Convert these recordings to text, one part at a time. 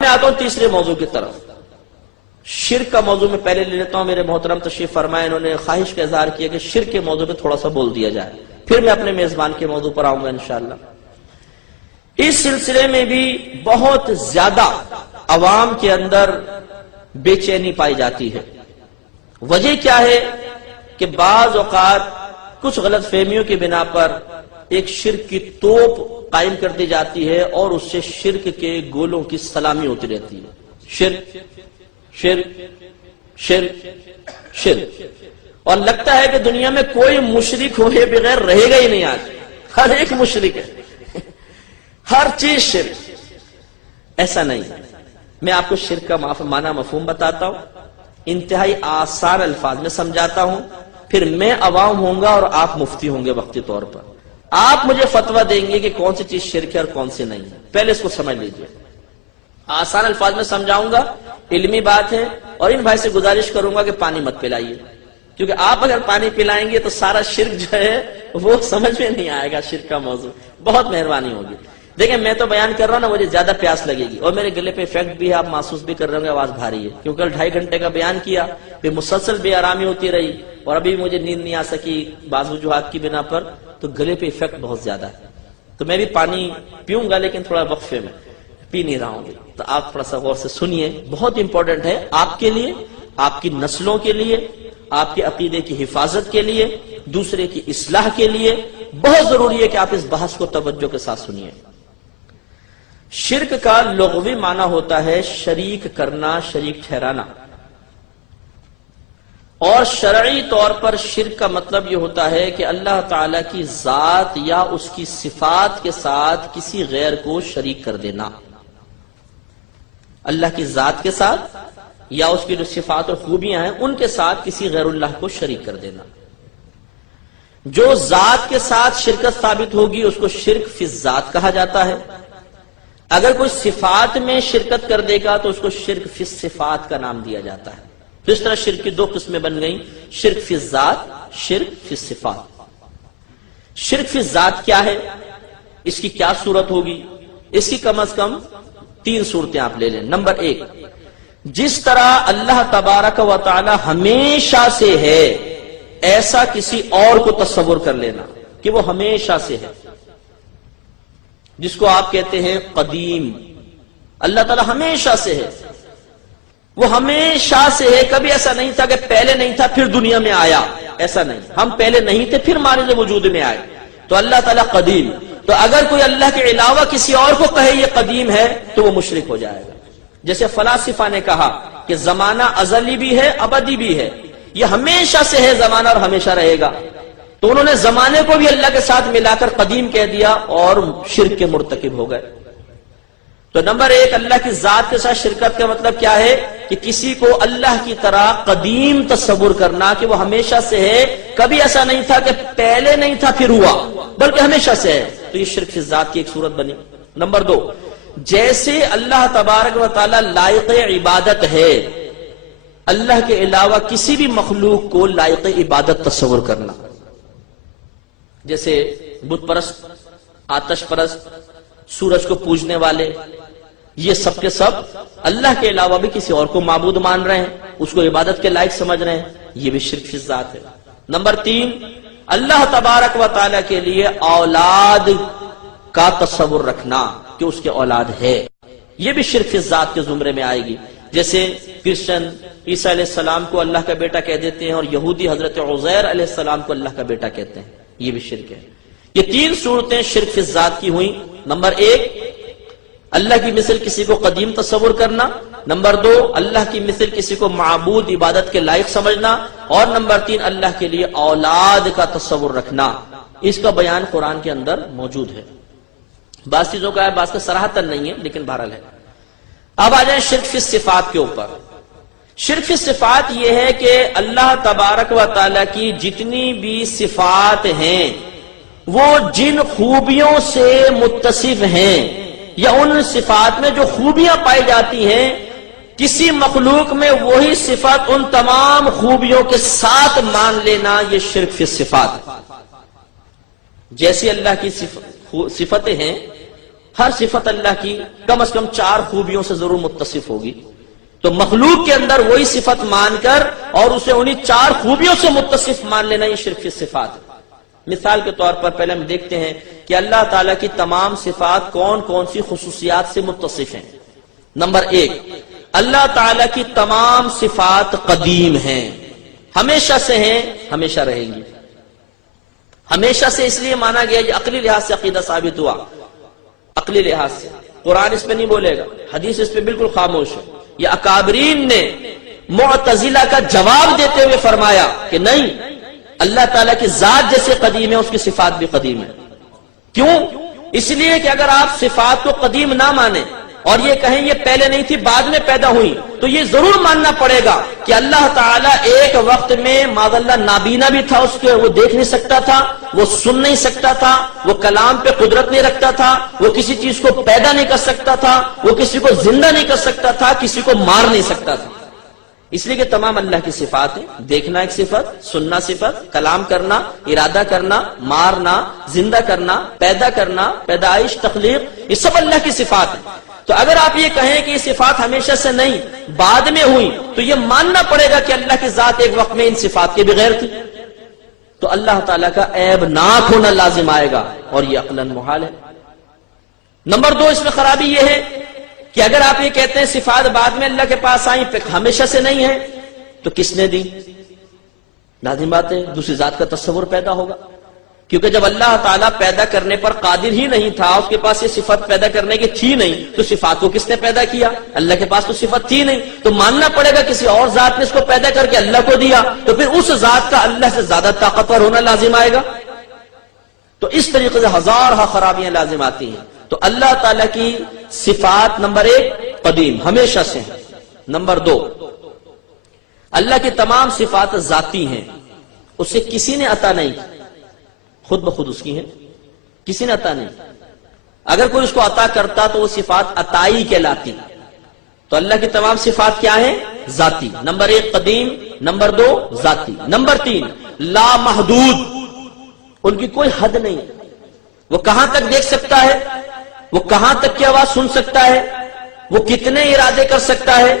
میں آتا ہوں تیسرے موضوع کی طرف. شرک کا موضوع میں پہلے لے لیتا ہوں. میرے محترم تشریف فرمائے، انہوں نے خواہش کا اظہار کیا کہ شرک کے موضوع پہ تھوڑا سا بول دیا جائے، پھر میں اپنے میزبان کے موضوع پر آؤں گا انشاءاللہ. اس سلسلے میں بھی بہت زیادہ عوام کے اندر بے چینی پائی جاتی ہے. وجہ کیا ہے کہ بعض اوقات کچھ غلط فہمیوں کی بنا پر ایک شرک کی توپ قائم کر دی جاتی ہے اور اس سے شرک کے گولوں کی سلامی ہوتی رہتی ہے. شرک شرک شرک شرک، اور لگتا ہے کہ دنیا میں کوئی مشرک ہوئے بغیر رہے گا ہی نہیں. آج ہر ایک مشرک ہے، ہر چیز شرک. ایسا نہیں. میں آپ کو شرک کا معنی مفہوم بتاتا ہوں، انتہائی آسان الفاظ میں سمجھاتا ہوں، پھر میں عوام ہوں گا اور آپ مفتی ہوں گے. وقتی طور پر آپ مجھے فتویٰ دیں گے کہ کون سی چیز شرک ہے اور کون سی نہیں ہے. پہلے اس کو سمجھ لیجئے. آسان الفاظ میں سمجھاؤں گا، علمی بات ہے. اور ان بھائی سے گزارش کروں گا کہ پانی مت پلائیے، کیونکہ آپ اگر پانی پلائیں گے تو سارا شرک جو ہے وہ سمجھ میں نہیں آئے گا. شرک کا موضوع بہت مہربانی ہوگی. دیکھیں میں تو بیان کر رہا ہوں نا، مجھے زیادہ پیاس لگے گی اور میرے گلے پہ افیکٹ بھی ہے، آپ محسوس بھی کر رہے ہوں گے آواز بھاری ہے، کیونکہ کل 2.5 گھنٹے کا بیان کیا، پھر مسلسل بے آرامی ہوتی رہی اور ابھی مجھے نیند نہیں آ سکی بعض وجوہات کی بنا پر، تو گلے پہ افیکٹ بہت زیادہ ہے. تو میں بھی پانی پیوں گا لیکن تھوڑا وقفے میں، پی نہیں رہا ہوں گی. تو آپ تھوڑا سا غور سے سنیے، بہت امپورٹنٹ ہے آپ کے لیے، آپ کی نسلوں کے لیے، آپ کے عقیدے کی حفاظت کے لیے، دوسرے کی اصلاح کے لیے بہت ضروری ہے کہ آپ اس بحث کو توجہ کے ساتھ سنیے. شرک کا لغوی معنی ہوتا ہے شریک کرنا، شریک ٹھہرانا. اور شرعی طور پر شرک کا مطلب یہ ہوتا ہے کہ اللہ تعالی کی ذات یا اس کی صفات کے ساتھ کسی غیر کو شریک کر دینا. اللہ کی ذات کے ساتھ یا اس کی جو صفات اور خوبیاں ہیں ان کے ساتھ کسی غیر اللہ کو شریک کر دینا. جو ذات کے ساتھ شرکت ثابت ہوگی اس کو شرک فی الذات کہا جاتا ہے. اگر کوئی صفات میں شرکت کر دے گا تو اس کو شرک فی الصفات کا نام دیا جاتا ہے. تو اس طرح شرک کی 2 قسمیں بن گئیں، شرک فی الذات، شرک فی الصفات. شرک فی الذات کیا ہے، اس کی کیا صورت ہوگی؟ اس کی کم از کم 3 صورتیں آپ لے لیں. نمبر 1، جس طرح اللہ تبارک و تعالی ہمیشہ سے ہے ایسا کسی اور کو تصور کر لینا کہ وہ ہمیشہ سے ہے، جس کو آپ کہتے ہیں قدیم. اللہ تعالی ہمیشہ سے ہے، وہ ہمیشہ سے ہے. کبھی ایسا نہیں تھا کہ پہلے نہیں تھا پھر دنیا میں آیا، ایسا نہیں. ہم پہلے نہیں تھے پھر مانند وجود میں آئے. تو اللہ تعالی قدیم. تو اگر کوئی اللہ کے علاوہ کسی اور کو کہے یہ قدیم ہے تو وہ مشرک ہو جائے گا. جیسے فلاسفہ نے کہا کہ زمانہ ازلی بھی ہے ابدی بھی ہے، یہ ہمیشہ سے ہے زمانہ اور ہمیشہ رہے گا. تو انہوں نے زمانے کو بھی اللہ کے ساتھ ملا کر قدیم کہہ دیا اور شرک کے مرتکب ہو گئے. تو نمبر 1، اللہ کی ذات کے ساتھ شرکت کا مطلب کیا ہے کہ کسی کو اللہ کی طرح قدیم تصور کرنا کہ وہ ہمیشہ سے ہے، کبھی ایسا نہیں تھا کہ پہلے نہیں تھا پھر ہوا، بلکہ ہمیشہ سے ہے. تو یہ شرک فی ذات کی ایک صورت بنی. نمبر 2، جیسے اللہ تبارک و تعالی لائق عبادت ہے، اللہ کے علاوہ کسی بھی مخلوق کو لائق عبادت تصور کرنا. جیسے بت پرست، آتش پرست، سورج کو پوجنے والے، یہ سب کے سب اللہ کے علاوہ بھی کسی اور کو معبود مان رہے ہیں، اس کو عبادت کے لائق سمجھ رہے ہیں، یہ بھی شرک فی ذات ہے. نمبر 3، اللہ تبارک و تعالی کے لیے اولاد کا تصور رکھنا کہ اس کے اولاد ہے، یہ بھی شرک فی ذات کے زمرے میں آئے گی. جیسے کرسچن عیسیٰ علیہ السلام کو اللہ کا بیٹا کہہ دیتے ہیں اور یہودی حضرت عزیر علیہ السلام کو اللہ کا بیٹا کہتے ہیں، یہ بھی شرک ہے. یہ 3 صورتیں شرک فی الذات کی ہوئیں. نمبر 1، اللہ کی مثل کسی کو قدیم تصور کرنا. نمبر 2، اللہ کی مثل کسی کو معبود عبادت کے لائق سمجھنا. اور نمبر 3، اللہ کے لیے اولاد کا تصور رکھنا. اس کا بیان قرآن کے اندر موجود ہے. بعض چیزوں کا ہے، بعض کا صراحتاً نہیں ہے، لیکن بہرحال ہے. اب آ جائیں شرک فی الصفات کے اوپر. شرک فی الصفات یہ ہے کہ اللہ تبارک و تعالی کی جتنی بھی صفات ہیں وہ جن خوبیوں سے متصف ہیں یا ان صفات میں جو خوبیاں پائی جاتی ہیں، کسی مخلوق میں وہی صفت ان تمام خوبیوں کے ساتھ مان لینا، یہ شرک فی الصفات. جیسی اللہ کی صفتیں ہیں ہر صفت اللہ کی کم از کم 4 خوبیوں سے ضرور متصف ہوگی. تو مخلوق کے اندر وہی صفت مان کر اور اسے انہی 4 خوبیوں سے متصف مان لینا یہ شرک فی صفات ہے. مثال کے طور پر پہلے ہم دیکھتے ہیں کہ اللہ تعالیٰ کی تمام صفات کون کون سی خصوصیات سے متصف ہیں. نمبر 1، اللہ تعالیٰ کی تمام صفات قدیم ہیں، ہمیشہ سے ہیں، ہمیشہ رہیں گی. ہمیشہ سے اس لیے مانا گیا، یہ عقلی لحاظ سے عقیدہ ثابت ہوا. عقلی لحاظ سے قرآن اس پہ نہیں بولے گا، حدیث اس پہ بالکل خاموش ہے. یہ اکابرین نے معتزلہ کا جواب دیتے ہوئے فرمایا کہ نہیں، اللہ تعالیٰ کی ذات جیسے قدیم ہے اس کی صفات بھی قدیم ہے. کیوں؟ اس لیے کہ اگر آپ صفات کو قدیم نہ مانیں اور یہ کہیں یہ پہلے نہیں تھی بعد میں پیدا ہوئی، تو یہ ضرور ماننا پڑے گا کہ اللہ تعالیٰ ایک وقت میں معاذ اللہ نابینا بھی تھا، اس کے وہ دیکھ نہیں سکتا تھا، وہ سن نہیں سکتا تھا، وہ کلام پہ قدرت نہیں رکھتا تھا، وہ کسی چیز کو پیدا نہیں کر سکتا تھا، وہ کسی کو زندہ نہیں کر سکتا تھا، کسی کو مار نہیں سکتا تھا. اس لیے کہ تمام اللہ کی صفات ہیں. دیکھنا ایک صفت، سننا صفت، کلام کرنا، ارادہ کرنا، مارنا، زندہ کرنا، پیدا کرنا، پیدائش، تخلیق، یہ سب اللہ کی صفات ہیں. تو اگر آپ یہ کہیں کہ یہ صفات ہمیشہ سے نہیں بعد میں ہوئی، تو یہ ماننا پڑے گا کہ اللہ کی ذات ایک وقت میں ان صفات کے بغیر تھی. تو اللہ تعالیٰ کا عیب ناک ہونا لازم آئے گا، اور یہ عقلاً محال ہے. نمبر 2، اس میں خرابی یہ ہے کہ اگر آپ یہ کہتے ہیں صفات بعد میں اللہ کے پاس آئیں، ہمیشہ سے نہیں ہے، تو کس نے دی؟ لازم بات ہے دوسری ذات کا تصور پیدا ہوگا. کیونکہ جب اللہ تعالیٰ پیدا کرنے پر قادر ہی نہیں تھا، اس کے پاس یہ صفت پیدا کرنے کی تھی نہیں، تو صفات کو کس نے پیدا کیا؟ اللہ کے پاس تو صفت تھی نہیں. تو ماننا پڑے گا کسی اور ذات نے اس کو پیدا کر کے اللہ کو دیا، تو پھر اس ذات کا اللہ سے زیادہ طاقتور ہونا لازم آئے گا. تو اس طریقے سے ہزارہ خرابیاں لازم آتی ہیں. تو اللہ تعالیٰ کی صفات نمبر 1 قدیم، ہمیشہ سے ہیں. نمبر 2، اللہ کی تمام صفات ذاتی ہیں، اسے کسی نے عطا نہیں، خود بخود اس کی ہیں، کسی نے عطا نہیں. اگر کوئی اس کو عطا کرتا تو وہ صفات عطائی کہلاتی. تو اللہ کی تمام صفات کیا ہیں؟ ذاتی. نمبر 1 قدیم، نمبر 2 ذاتی. نمبر 3 لا محدود، ان کی کوئی حد نہیں. وہ کہاں تک دیکھ سکتا ہے، وہ کہاں تک کی آواز سن سکتا ہے، وہ کتنے ارادے کر سکتا ہے،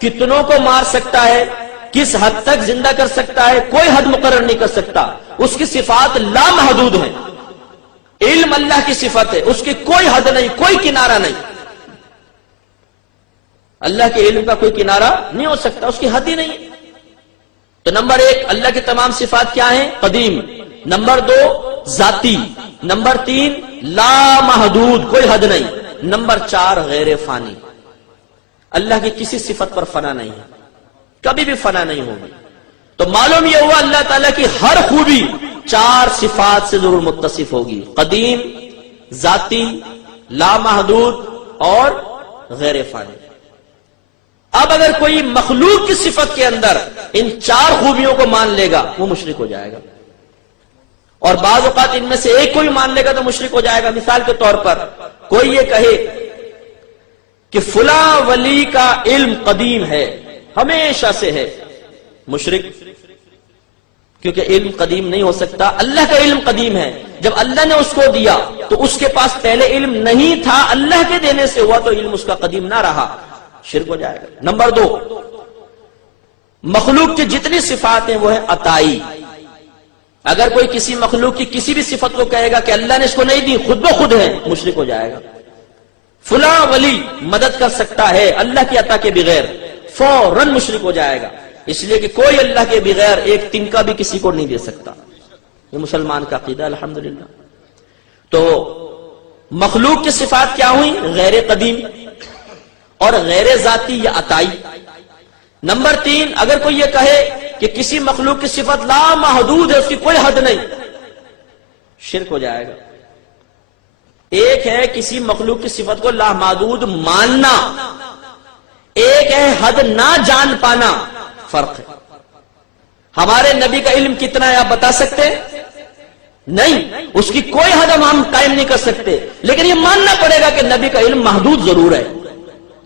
کتنوں کو مار سکتا ہے، کس حد تک زندہ کر سکتا ہے، کوئی حد مقرر نہیں کر سکتا. اس کی صفات لا محدود ہیں. علم اللہ کی صفت ہے، اس کی کوئی حد نہیں، کوئی کنارہ نہیں. اللہ کے علم کا کوئی کنارہ نہیں ہو سکتا، اس کی حد ہی نہیں ہے. تو نمبر 1 اللہ کی تمام صفات کیا ہیں؟ قدیم. نمبر 2 ذاتی. نمبر 3 لا محدود، کوئی حد نہیں. نمبر 4 غیر فانی، اللہ کی کسی صفت پر فنا نہیں ہے، کبھی بھی فنا نہیں ہوگی. تو معلوم یہ ہوا اللہ تعالیٰ کی ہر خوبی 4 صفات سے ضرور متصف ہوگی: قدیم، ذاتی، لا محدود اور غیر فانی. اب اگر کوئی مخلوق کی صفت کے اندر ان 4 خوبیوں کو مان لے گا وہ مشرک ہو جائے گا، اور بعض اوقات ان میں سے ایک کو بھی مان لے گا تو مشرک ہو جائے گا. مثال کے طور پر کوئی یہ کہے کہ فلاں ولی کا علم قدیم ہے، ہمیشہ سے ہے، مشرک. کیونکہ علم قدیم نہیں ہو سکتا، اللہ کا علم قدیم ہے. جب اللہ نے اس کو دیا تو اس کے پاس پہلے علم نہیں تھا، اللہ کے دینے سے ہوا، تو علم اس کا قدیم نہ رہا، شرک ہو جائے گا. نمبر 2 مخلوق کی جتنی صفات ہیں وہ ہے عطائی. اگر کوئی کسی مخلوق کی کسی بھی صفت کو کہے گا کہ اللہ نے اس کو نہیں دی، خود بخود ہے، مشرک ہو جائے گا. فلاں ولی مدد کر سکتا ہے اللہ کی عطا کے بغیر، فوراً مشرک ہو جائے گا. اس لیے کہ کوئی اللہ کے بغیر ایک تنکا بھی کسی کو نہیں دے سکتا. یہ مسلمان کا عقیدہ الحمدللہ. تو مخلوق کی صفات کیا ہوئی؟ غیر قدیم اور غیر ذاتی یا عطائی. نمبر 3 اگر کوئی یہ کہے کہ کسی مخلوق کی صفت لا محدود ہے، اس کی کوئی حد نہیں، شرک ہو جائے گا. ایک ہے کسی مخلوق کی صفت کو لا محدود ماننا، ایک ہے حد نہ جان پانا، فرق ہے. ہمارے نبی کا علم کتنا ہے آپ بتا سکتے؟ نہیں، اس کی کوئی حد ہم قائم نہیں کر سکتے، لیکن یہ ماننا پڑے گا کہ نبی کا علم محدود ضرور ہے.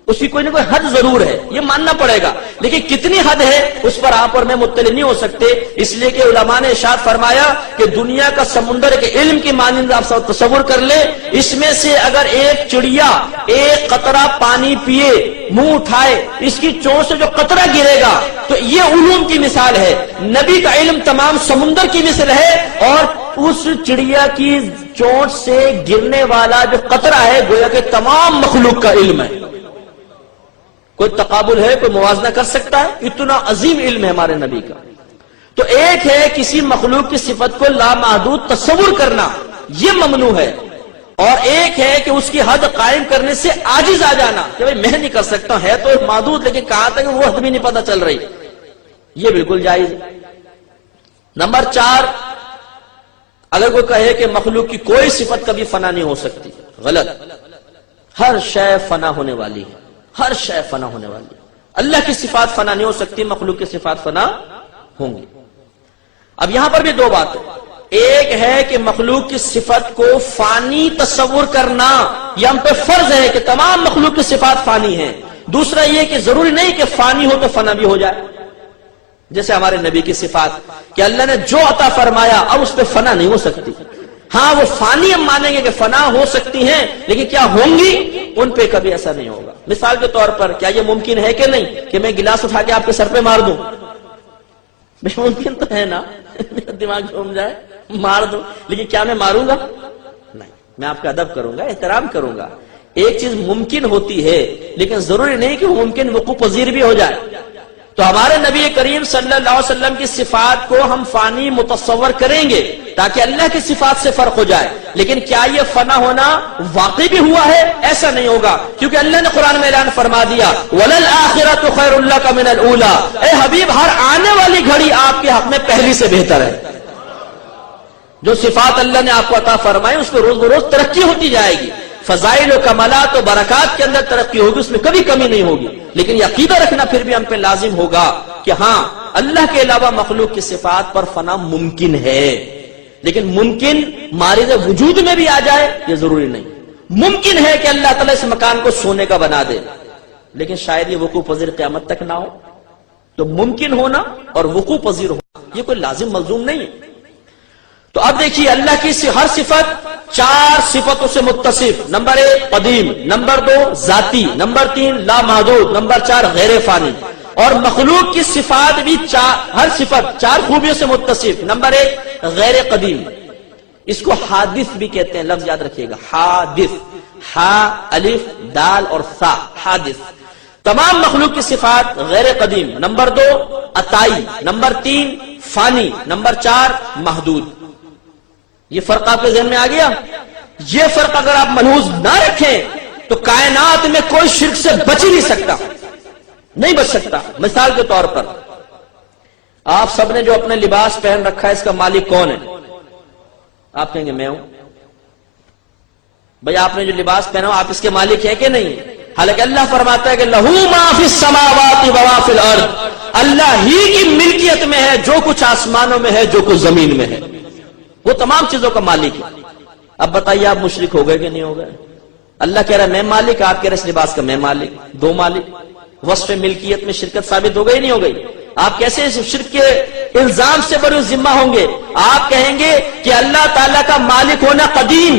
اس کی کوئی نہ کوئی حد ضرور ہے، یہ ماننا پڑے گا، لیکن کتنی حد ہے اس پر آپ اور میں مطلع نہیں ہو سکتے، اس لیے کہ علماء نے ارشاد فرمایا کہ دنیا کا سمندر کے علم کی مانند آپ سب تصور کر لیں، اس میں سے اگر ایک چڑیا ایک قطرہ پانی پیے، منہ اٹھائے، اس کی چونچ سے جو قطرہ گرے گا تو یہ علوم کی مثال ہے۔ نبی کا علم تمام سمندر کی مثل ہے، اور اس چڑیا کی چونچ سے گرنے والا جو قطرہ ہے گویا کہ تمام مخلوق کا علم ہے۔ کوئی تقابل ہے، کوئی موازنہ کر سکتا ہے؟ اتنا عظیم علم ہے ہمارے نبی کا۔ تو ایک ہے کسی مخلوق کی صفت کو لامحدود تصور کرنا، یہ ممنوع ہے، اور ایک ہے کہ اس کی حد قائم کرنے سے عاجز آ جانا کہ بھئی میں نہیں کر سکتا، ہے تو محدود لیکن کہاں تک وہ حد بھی نہیں پتہ چل رہی، یہ بالکل جائز ہے۔ نمبر 4، اگر کوئی کہے کہ مخلوق کی کوئی صفت کبھی فنا نہیں ہو سکتی، غلط۔ ہر شے فنا ہونے والی ہے، ہر شے فنا ہونے والی ہے۔ اللہ کی صفات فنا نہیں ہو سکتی، مخلوق کی صفات فنا ہوں گی۔ اب یہاں پر بھی دو باتیں، ایک ہے کہ مخلوق کی صفت کو فانی تصور کرنا، یہ ہم پہ فرض ہے کہ تمام مخلوق کی صفات فانی ہیں۔ دوسرا یہ کہ ضروری نہیں کہ فانی ہو تو فنا بھی ہو جائے، جیسے ہمارے نبی کی صفات کہ اللہ نے جو عطا فرمایا اب اس پہ فنا نہیں ہو سکتی۔ ہاں وہ فانی ہم مانیں گے کہ فنا ہو سکتی ہیں، لیکن کیا ہوں گی؟ ان پہ کبھی ایسا نہیں ہوگا۔ مثال کے طور پر کیا یہ ممکن ہے کہ نہیں کہ میں گلاس اٹھا کے آپ کے سر پہ مار دوں؟ ممکن تو ہے نا، میرا دماغ گھوم جائے مار دوں، لیکن کیا میں ماروں گا؟ نہیں، میں آپ کا ادب کروں گا، احترام کروں گا۔ ایک چیز ممکن ہوتی ہے لیکن ضروری نہیں کہ وہ ممکن وقوع پذیر بھی ہو جائے۔ تو ہمارے نبی کریم صلی اللہ علیہ وسلم کی صفات کو ہم فانی متصور کریں گے تاکہ اللہ کی صفات سے فرق ہو جائے، لیکن کیا یہ فنا ہونا واقعی بھی ہوا ہے؟ ایسا نہیں ہوگا، کیونکہ اللہ نے قرآن میں اعلان فرما دیا وَلَلْآخِرَةُ خَيْرٌ لَكَ مِنَ الْأُولَىٰ، اے حبیب ہر آنے والی گھڑی آپ کے حق میں پہلی سے بہتر ہے۔ جو صفات اللہ نے آپ کو عطا فرمائی اس کو روز بروز ترقی ہوتی جائے گی، فضائل و کمالات و برکات کے اندر ترقی ہوگی، اس میں کبھی کمی نہیں ہوگی، لیکن یہ عقیدہ رکھنا پھر بھی ہم پہ لازم ہوگا کہ ہاں اللہ کے علاوہ مخلوق کی صفات پر فنا ممکن ہے، لیکن ممکن مارد وجود میں بھی آ جائے یہ ضروری نہیں۔ ممکن ہے کہ اللہ تعالیٰ اس مکان کو سونے کا بنا دے، لیکن شاید یہ وقوع پذیر قیامت تک نہ ہو۔ تو ممکن ہونا اور وقوع پذیر ہونا یہ کوئی لازم ملزوم نہیں ہے۔ تو اب دیکھیے اللہ کی ہر صفت 4 صفتوں سے متصف، نمبر 1 قدیم، نمبر 2 ذاتی، نمبر 3 لامحدود، نمبر 4 غیر فانی، اور مخلوق کی صفات بھی ہر صفت 4 خوبیوں سے متصف۔ نمبر 1 غیر قدیم، اس کو حادث بھی کہتے ہیں، لفظ یاد رکھیے گا، حادث، ہا الف دال اور سا، حادث۔ تمام مخلوق کی صفات غیر قدیم۔ نمبر 2 عطائی، نمبر 3 فانی، نمبر 4 محدود۔ یہ فرق آپ کے ذہن میں آ گیا؟ یہ فرق اگر آپ ملحوظ نہ رکھیں تو کائنات میں کوئی شرک سے بچ ہی نہیں سکتا، نہیں بچ سکتا۔ مثال کے طور پر آپ سب نے جو اپنے لباس پہن رکھا ہے اس کا مالک کون ہے؟ آپ کہیں گے میں ہوں۔ بھئی آپ نے جو لباس پہنا ہو آپ اس کے مالک ہیں کہ نہیں؟ حالانکہ اللہ فرماتا ہے کہ لہو ما فی السماوات و ما فی الارض، اللہ ہی کی ملکیت میں ہے جو کچھ آسمانوں میں ہے، جو کچھ زمین میں ہے، وہ تمام چیزوں کا مالک ہے۔ اب بتائیے آپ مشرک ہو گئے کہ نہیں ہو گئے؟ اللہ کہہ رہا ہے میں مالک، آپ کہہ رہے اس لباس کا میں مالک، دو مالک۔ وصف ملکیت میں شرکت ثابت ہو گئی نہیں ہو گئی؟ آپ کیسے اس شرک کے الزام سے بری ذمہ ہوں گے؟ آپ کہیں گے کہ اللہ تعالیٰ کا مالک ہونا قدیم،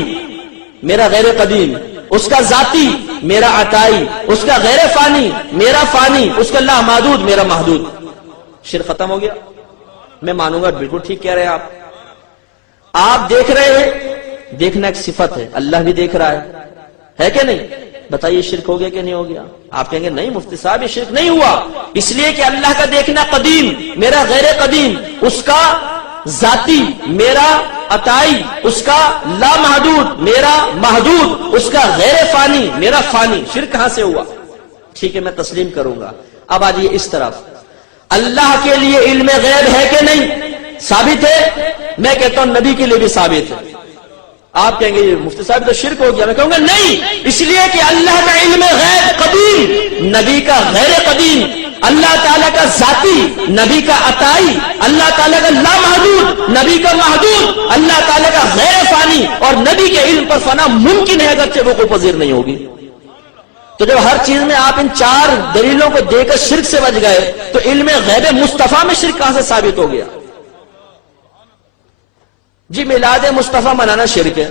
میرا غیر قدیم، اس کا ذاتی، میرا عطائی، اس کا غیر فانی، میرا فانی، اس کا لا محدود، میرا محدود۔ شرک ختم ہو گیا؟ میں مانوں گا بالکل ٹھیک کہہ رہے ہیں آپ دیکھ رہے ہیں، دیکھنا ایک صفت ہے، اللہ بھی دیکھ رہا ہے کہ نہیں؟ بتائیے شرک ہو گیا کہ نہیں ہو گیا؟ آپ کہیں گے نہیں مفتی صاحب یہ شرک نہیں ہوا، اس لیے کہ اللہ کا دیکھنا قدیم، میرا غیر قدیم، اس کا ذاتی، میرا عطائی، اس کا لا محدود، میرا محدود، اس کا غیر فانی، میرا فانی۔ شرک کہاں سے ہوا؟ ٹھیک ہے میں تسلیم کروں گا۔ اب آجیے اس طرف، اللہ کے لیے علم غیب ہے کہ نہیں؟ ثابت ہے؟ میں کہتا ہوں نبی کے لیے بھی ثابت ہے۔ آپ کہیں گے مفتی صاحب تو شرک ہو گیا، میں کہوں گا نہیں، اس لیے کہ اللہ کا علم غیب قدیم، نبی کا غیر قدیم، اللہ تعالیٰ کا ذاتی، نبی کا عطائی، اللہ تعالیٰ کا لا محدود، نبی کا محدود، اللہ تعالیٰ کا غیر فانی، اور نبی کے علم پر فنا ممکن ہے اگرچہ وقوع پذیر نہیں ہوگی۔ تو جب ہر چیز میں آپ ان 4 دلیلوں کو دے کر شرک سے بچ گئے تو علم غیب مصطفیٰ میں شرک کہاں سے ثابت ہو گیا؟ جی میلاد مصطفیٰ منانا شرک ہے،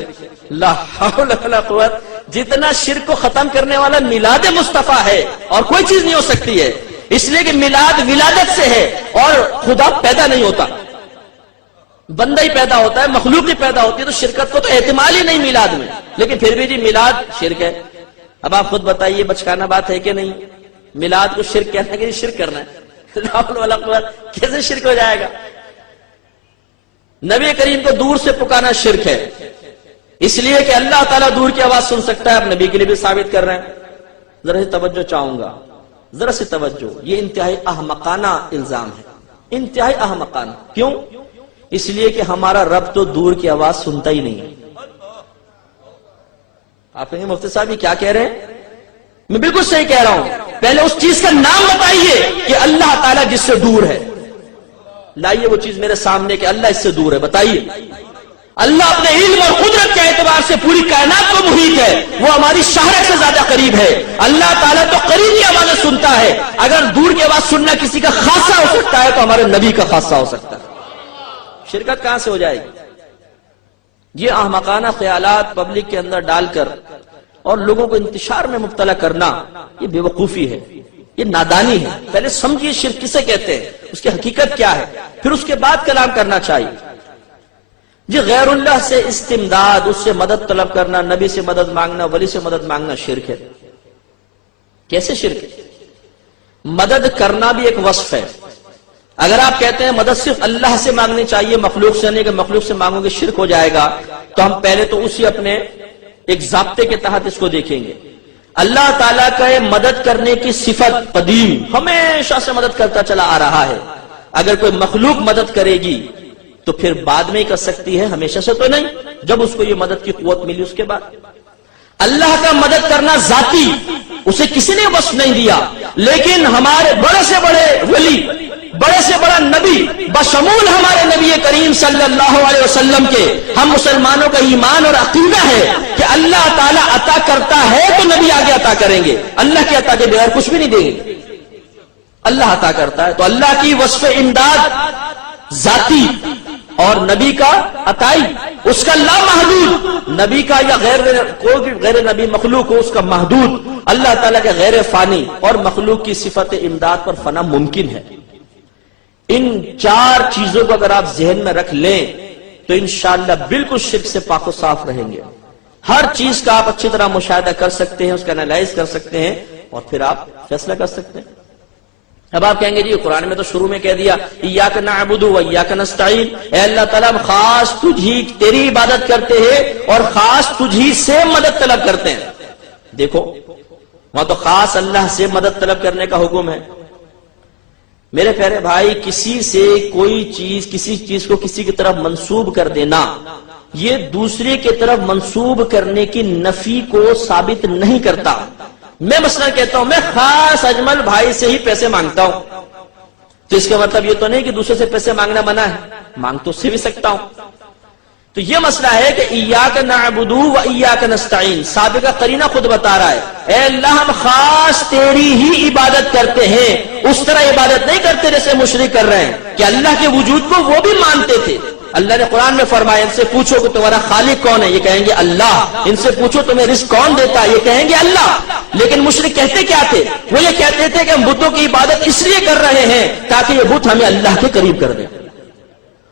لا حول ولا قوت، جتنا شرک کو ختم کرنے والا میلاد مصطفیٰ ہے اور کوئی چیز نہیں ہو سکتی ہے، اس لیے کہ میلاد ولادت سے ہے اور خدا پیدا نہیں ہوتا، بندہ ہی پیدا ہوتا ہے، مخلوق ہی پیدا ہوتی ہے، تو شرکت کو تو احتمال ہی نہیں میلاد میں، لیکن پھر بھی جی میلاد شرک ہے۔ اب آپ خود بتائیے بچکانہ بات ہے کہ نہیں؟ میلاد کو شرک کہنا ہے کہ شرک کرنا ہے؟ لا حول ولا قوت، کیسے شرک ہو جائے گا؟ نبی کریم کو دور سے پکارنا شرک ہے، اس لیے کہ اللہ تعالیٰ دور کی آواز سن سکتا ہے، اب نبی کے لیے بھی ثابت کر رہے ہیں۔ ذرا سی توجہ چاہوں گا، ذرا سی توجہ، یہ انتہائی احمقانہ الزام ہے، انتہائی احمقانہ۔ کیوں؟ اس لیے کہ ہمارا رب تو دور کی آواز سنتا ہی نہیں ہے۔ آپ کہیں مفتی صاحب یہ کیا کہہ رہے ہیں؟ میں بالکل صحیح کہہ رہا ہوں، پہلے اس چیز کا نام بتائیے کہ اللہ تعالیٰ جس سے دور ہے، لائیے وہ چیز میرے سامنے کہ اللہ اس سے دور ہے، بتائیے۔ اللہ اپنے علم اور قدرت کے اعتبار سے پوری کائنات کو محیط ہے، وہ ہماری شہرت سے زیادہ قریب ہے۔ اللہ تعالیٰ تو قریب کی آوازیں سنتا ہے، اگر دور کی آواز سننا کسی کا خاصہ ہو سکتا ہے تو ہمارے نبی کا خاصہ ہو سکتا ہے۔ شرکت کہاں سے ہو جائے گی؟ یہ احمقانہ خیالات پبلک کے اندر ڈال کر اور لوگوں کو انتشار میں مبتلا کرنا، یہ بے وقوفی ہے، یہ نادانی ہے۔ پہلے سمجھیے شرک کسے کہتے ہیں، اس کی حقیقت کیا ہے، پھر اس کے بعد کلام کرنا چاہیے۔ جی غیر اللہ سے استمداد، اس سے مدد طلب کرنا، نبی سے مدد مانگنا، ولی سے مدد مانگنا شرک ہے۔ کیسے شرک ہے؟ مدد کرنا بھی ایک وصف ہے۔ اگر آپ کہتے ہیں مدد صرف اللہ سے مانگنی چاہیے، مخلوق سے نہیں، کہ مخلوق سے مانگو گے شرک ہو جائے گا، تو ہم پہلے تو اسی اپنے ایک ضابطے کے تحت اس کو دیکھیں گے۔ اللہ تعالیٰ کا مدد کرنے کی صفت قدیم، ہمیشہ سے مدد کرتا چلا آ رہا ہے۔ اگر کوئی مخلوق مدد کرے گی تو پھر بعد میں ہی کر سکتی ہے، ہمیشہ سے تو نہیں، جب اس کو یہ مدد کی قوت ملی اس کے بعد۔ اللہ کا مدد کرنا ذاتی، اسے کسی نے وصف نہیں دیا، لیکن ہمارے بڑے سے بڑے ولی، بڑے سے بڑا نبی، بشمول ہمارے نبی کریم صلی اللہ علیہ وسلم کے، ہم مسلمانوں کا ایمان اور عقیدہ ہے کہ اللہ تعالیٰ عطا کرتا ہے تو نبی آگے عطا کریں گے، اللہ کے عطا کے بغیر کچھ بھی نہیں دیں گے۔ اللہ عطا کرتا ہے تو اللہ کی وصف امداد ذاتی اور نبی کا عطائی، اس کا لا محدود، نبی کا یا کوئی بھی غیر نبی مخلوق ہو اس کا محدود، اللہ تعالیٰ کے غیر فانی اور مخلوق کی صفت امداد پر فنا ممکن ہے۔ ان 4 چیزوں کو اگر آپ ذہن میں رکھ لیں تو انشاءاللہ بالکل شرک سے پاک و صاف رہیں گے۔ ہر چیز کا آپ اچھی طرح مشاہدہ کر سکتے ہیں، اس کا انالائز کر سکتے ہیں اور پھر آپ فیصلہ کر سکتے ہیں۔ اب آپ کہیں گے جی قرآن میں تو شروع میں کہہ دیا ایاک نعبد و ایاک نستعین، اے اللہ تعالیٰ ہم خاص تجھی تیری عبادت کرتے ہیں اور خاص تجھی سے مدد طلب کرتے ہیں۔ دیکھو وہاں تو خاص اللہ سے مدد طلب کرنے کا حکم ہے۔ میرے پیارے بھائی، کسی سے کوئی چیز، کسی چیز کو کسی کی طرف منسوب کر دینا، یہ دوسرے کی طرف منسوب کرنے کی نفی کو ثابت نہیں کرتا۔ میں مثلا کہتا ہوں میں خاص اجمل بھائی سے ہی پیسے مانگتا ہوں، تو اس کا مطلب یہ تو نہیں کہ دوسرے سے پیسے مانگنا منع ہے، مانگ تو اس سے بھی سکتا ہوں۔ تو یہ مسئلہ ہے کہ ایاک نعبد و ایاک نستعین، سابقہ قرینہ خود بتا رہا ہے اے اللہ ہم خاص تیری ہی عبادت کرتے ہیں، اس طرح عبادت نہیں کرتے جیسے مشرک کر رہے ہیں کہ اللہ کے وجود کو وہ بھی مانتے تھے۔ اللہ نے قرآن میں فرمایا ان سے پوچھو کہ تمہارا خالق کون ہے، یہ کہیں گے اللہ۔ ان سے پوچھو تمہیں رزق کون دیتا ہے، یہ کہیں گے اللہ۔ لیکن مشرک کہتے کیا تھے؟ وہ یہ کہتے تھے کہ ہم بتوں کی عبادت اس لیے کر رہے ہیں تاکہ یہ بت ہمیں اللہ کے قریب کر دیں۔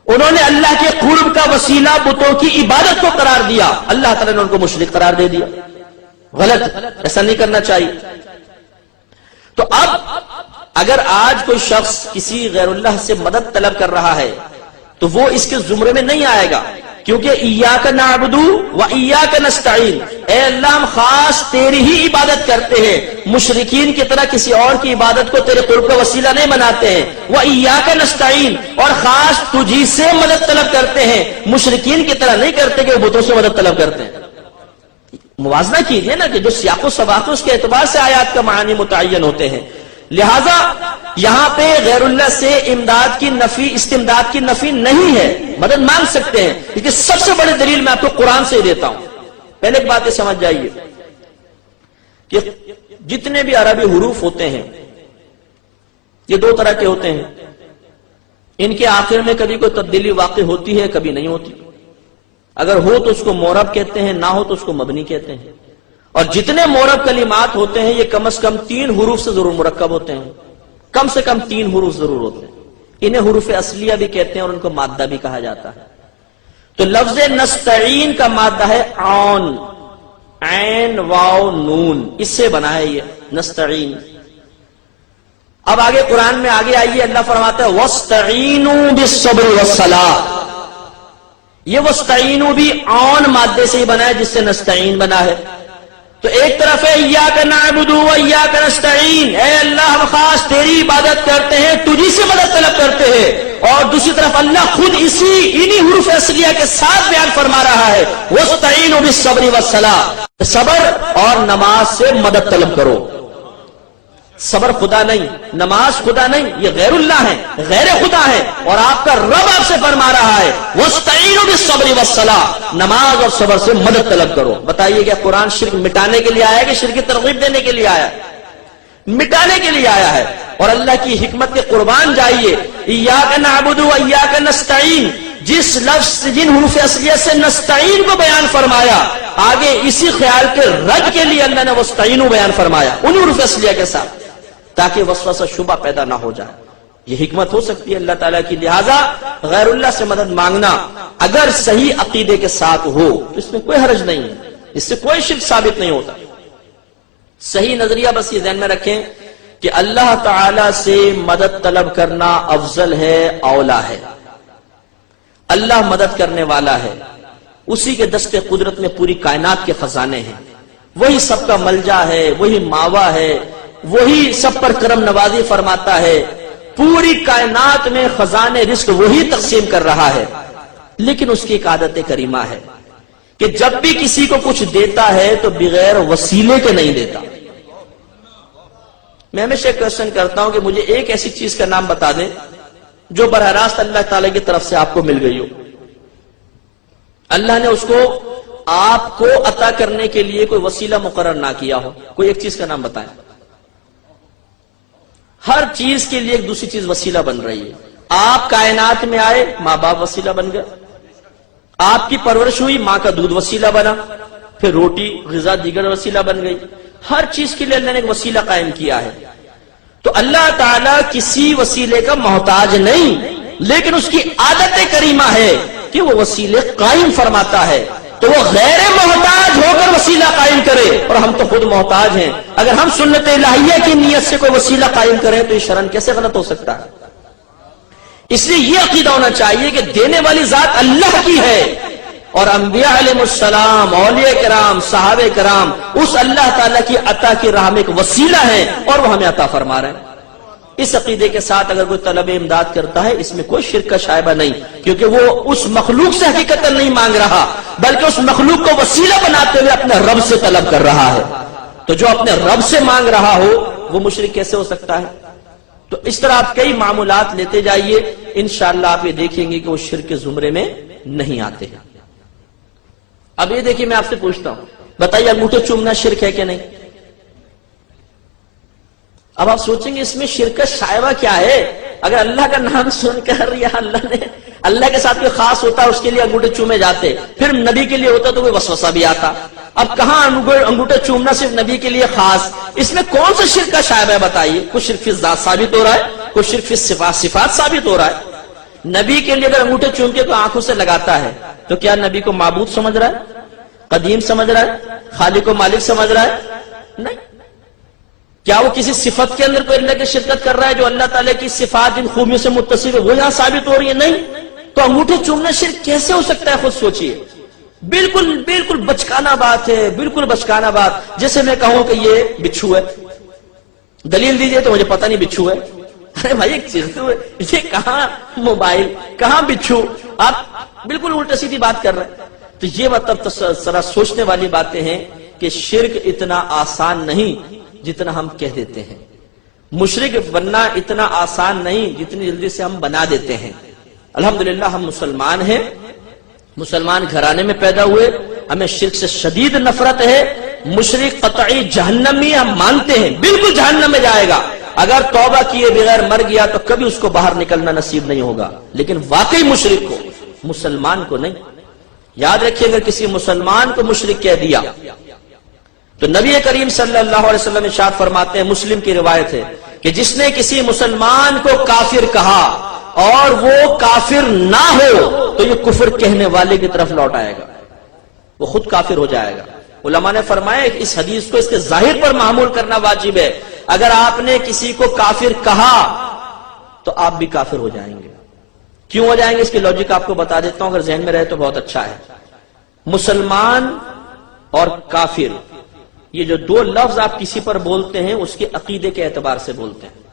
انہوں نے اللہ کے قرب کا وسیلہ بتوں کی عبادت کو قرار دیا، اللہ تعالیٰ نے ان کو مشرک قرار دے دیا۔ غلط، ایسا نہیں کرنا چاہیے۔ تو اب اگر آج کوئی شخص کسی غیر اللہ سے مدد طلب کر رہا ہے تو وہ اس کے زمرے میں نہیں آئے گا، کیونکہ ایاک نعبد و ایاک نستعین، اے اللہ ہم خاص تیری ہی عبادت کرتے ہیں، مشرکین کی طرح کسی اور کی عبادت کو تیرے قرب کا وسیلہ نہیں بناتے ہیں۔ و ایاک نستعین، اور خاص تجھی سے مدد طلب کرتے ہیں، مشرکین کی طرح نہیں کرتے کہ وہ بتوں سے مدد طلب کرتے ہیں۔ موازنہ کیجئے نا کہ جو سیاق و سباق اس کے اعتبار سے آیات کا معنی متعین ہوتے ہیں۔ لہذا یہاں پہ غیر اللہ سے امداد کی نفی، استمداد کی نفی نہیں ہے، مدد مانگ سکتے ہیں، لیکن سب سے بڑی دلیل میں آپ کو قرآن سے دیتا ہوں۔ پہلے ایک بات یہ سمجھ جائیے کہ جتنے بھی عربی حروف ہوتے ہیں یہ دو طرح کے ہوتے ہیں. ان کے آخر میں کبھی کوئی تبدیلی واقع ہوتی ہے، کبھی نہیں ہوتی. اگر ہو تو اس کو معرب کہتے ہیں، نہ ہو تو اس کو مبنی کہتے ہیں. اور جتنے معرب کلمات ہوتے ہیں یہ کم از کم 3 حروف سے ضرور مرکب ہوتے ہیں. کم سے کم 3 حروف ضرور ہوتے ہیں. انہیں حروف اصلیہ بھی کہتے ہیں اور ان کو مادہ بھی کہا جاتا ہے. تو لفظ نستعین کا مادہ ہے عون، عین واو نون، اس سے بنا ہے یہ نستعین. اب آگے قرآن میں آگے آئیے، اللہ فرماتا ہے وَاسْتَعِینُوا بِالصَّبْرِ وَالصَّلَاةِ. یہ وَاسْتَعِینُوا بھی عون مادے سے ہی بنا ہے جس سے نستعین بنا ہے. تو ایک طرف ہے ایاک نعبد و ایاک نستعین، اے اللہ ہم خاص تیری عبادت کرتے ہیں، تجھی سے مدد طلب کرتے ہیں. اور دوسری طرف اللہ خود انہی حروف اصلیہ کے ساتھ بیان فرما رہا ہے وَاسْتَعِینُوا بِالصَّبْرِ وَالصَّلَاةِ، صبر اور نماز سے مدد طلب کرو. صبر خدا نہیں، نماز خدا نہیں، یہ غیر اللہ ہے، غیر خدا ہے. اور آپ کا رب آپ سے فرما رہا ہے وَاسْتَعِینُوا بِالصَّبْرِ وَالصَّلَاةِ، نماز اور صبر سے مدد طلب کرو. بتائیے کیا قرآن شرک مٹانے کے لیے آیا ہے کہ شرک کی ترغیب دینے کے لیے آیا ہے؟ مٹانے کے لیے آیا ہے. اور اللہ کی حکمت کے قربان جائیے، ایاک نعبد و ایاک نستعین، جس لفظ جن حروف اصلیہ سے نستعین کو بیان فرمایا، آگے اسی خیال کے رد کے لیے اللہ نے وَاسْتَعِینُوا بیان فرمایا ان حروف اصلیہ کے ساتھ، تاکہ وسوسہ شبہ پیدا نہ ہو جائے. یہ حکمت ہو سکتی ہے اللہ تعالیٰ کی. لہذا غیر اللہ سے مدد مانگنا اگر صحیح عقیدے کے ساتھ ہو تو اس میں کوئی حرج نہیں ہے، اس سے کوئی شرک ثابت نہیں ہوتا. صحیح نظریہ بس یہ ذہن میں رکھیں کہ اللہ تعالیٰ سے مدد طلب کرنا افضل ہے، اولا ہے. اللہ مدد کرنے والا ہے، اسی کے دست قدرت میں پوری کائنات کے خزانے ہیں. وہی سب کا ملجا ہے، وہی ماوا ہے، وہی سب پر کرم نوازی فرماتا ہے. پوری کائنات میں خزانے رزق وہی تقسیم کر رہا ہے. لیکن اس کی ایک عادت کریمہ ہے کہ جب بھی کسی کو کچھ دیتا ہے تو بغیر وسیلے کے نہیں دیتا. میں ہمیشہ کوشچن کرتا ہوں کہ مجھے ایک ایسی چیز کا نام بتا دیں جو براہ راست اللہ تعالی کی طرف سے آپ کو مل گئی ہو. اللہ نے اس کو آپ کو عطا کرنے کے لیے کوئی وسیلہ مقرر نہ کیا ہو. کوئی ایک چیز کا نام بتائیں. ہر چیز کے لیے ایک دوسری چیز وسیلہ بن رہی ہے. آپ کائنات میں آئے، ماں باپ وسیلہ بن گئے. آپ کی پرورش ہوئی، ماں کا دودھ وسیلہ بنا، پھر روٹی غذا دیگر وسیلہ بن گئی. ہر چیز کے لیے اللہ نے ایک وسیلہ قائم کیا ہے. تو اللہ تعالیٰ کسی وسیلے کا محتاج نہیں، لیکن اس کی عادت کریمہ ہے کہ وہ وسیلے قائم فرماتا ہے. تو وہ غیر محتاج ہو کر وسیلہ قائم کرے، اور ہم تو خود محتاج ہیں. اگر ہم سنت الہیہ کی نیت سے کوئی وسیلہ قائم کریں تو یہ شرعاً کیسے غلط ہو سکتا ہے؟ اس لیے یہ عقیدہ ہونا چاہیے کہ دینے والی ذات اللہ کی ہے، اور انبیاء علیہ السلام، اولیاء کرام، صحابہ کرام اس اللہ تعالیٰ کی عطا کی راہ میں ایک وسیلہ ہے اور وہ ہمیں عطا فرما رہے ہیں. اس عقیدے کے ساتھ اگر کوئی طلب امداد کرتا ہے اس میں کوئی شرک کا شائبہ نہیں، کیونکہ وہ اس مخلوق سے حقیقت نہیں مانگ رہا بلکہ اس مخلوق کو وسیلہ بناتے ہوئے اپنے رب سے طلب کر رہا ہے. تو جو اپنے رب سے مانگ رہا ہو وہ مشرک کیسے ہو سکتا ہے؟ تو اس طرح آپ کئی معمولات لیتے جائیے، انشاءاللہ آپ یہ دیکھیں گے کہ وہ شرک کے زمرے میں نہیں آتے ہیں. اب یہ دیکھیے، میں آپ سے پوچھتا ہوں، بتائیے انگوٹھے چومنا شرک ہے کہ نہیں؟ اب آپ سوچیں گے اس میں شرک کا شائبہ کیا ہے؟ اگر اللہ کا نام سن کر یا اللہ کے ساتھ کوئی خاص ہوتا ہے اس کے لیے انگوٹھے چومے جاتے، پھر نبی کے لیے ہوتا تو کوئی وسوسہ بھی آتا. اب کہاں انگوٹھے چومنا صرف نبی کے لیے خاص؟ اس میں کون سا شرک کا شائبہ ہے بتائیے؟ کچھ شرک فی ذات ثابت ہو رہا ہے، کچھ شرک فی صفات ثابت ہو رہا ہے. نبی کے لیے اگر انگوٹھے چوم کے کوئی آنکھوں سے لگاتا ہے تو کیا نبی کو معبود سمجھ رہا ہے، قدیم سمجھ رہا ہے، خالق و مالک سمجھ رہا ہے؟ نہیں. کیا وہ کسی صفت کے اندر کوئی اللہ کی شرکت کر رہا ہے جو اللہ تعالیٰ کی صفات ان خوبیوں سے متصف ہے وہ یہاں ثابت ہو رہی ہے؟ نہیں. تو انگوٹھے چومنا شرک کیسے ہو سکتا ہے؟ خود سوچئے. بالکل بچکانہ بات ہے، بالکل بچکانہ بات. جیسے میں کہوں کہ یہ بچھو ہے، دلیل دیجئے تو مجھے پتہ نہیں بچھو ہے. ارے بھائی ایک چیز تو یہ کہاں موبائل، کہاں بچھو؟ آپ بالکل الٹا سیدھی بات کر رہے ہیں. تو یہ مطلب ذرا سوچنے والی باتیں ہیں کہ شرک اتنا آسان نہیں جتنا ہم کہہ دیتے ہیں. مشرک بننا اتنا آسان نہیں جتنی جلدی سے ہم بنا دیتے ہیں. الحمدللہ ہم مسلمان ہیں، مسلمان گھرانے میں پیدا ہوئے، ہمیں شرک سے شدید نفرت ہے، مشرک قطعی جہنمی ہم مانتے ہیں، بالکل جہنم میں جائے گا، اگر توبہ کیے بغیر مر گیا تو کبھی اس کو باہر نکلنا نصیب نہیں ہوگا، لیکن واقعی مشرک کو، مسلمان کو نہیں۔ یاد رکھیے اگر کسی مسلمان کو مشرک کہہ دیا تو نبی کریم صلی اللہ علیہ وسلم ارشاد فرماتے ہیں، مسلم کی روایت ہے کہ جس نے کسی مسلمان کو کافر کہا اور وہ کافر نہ ہو تو یہ کفر کہنے والے کی طرف لوٹ آئے گا، وہ خود کافر ہو جائے گا۔ علماء نے فرمایا اس حدیث کو اس کے ظاہر پر معمول کرنا واجب ہے، اگر آپ نے کسی کو کافر کہا تو آپ بھی کافر ہو جائیں گے۔ کیوں ہو جائیں گے اس کی لاجک آپ کو بتا دیتا ہوں، اگر ذہن میں رہے تو بہت اچھا ہے۔ مسلمان اور کافر یہ جو دو لفظ آپ کسی پر بولتے ہیں اس کے عقیدے کے اعتبار سے بولتے ہیں۔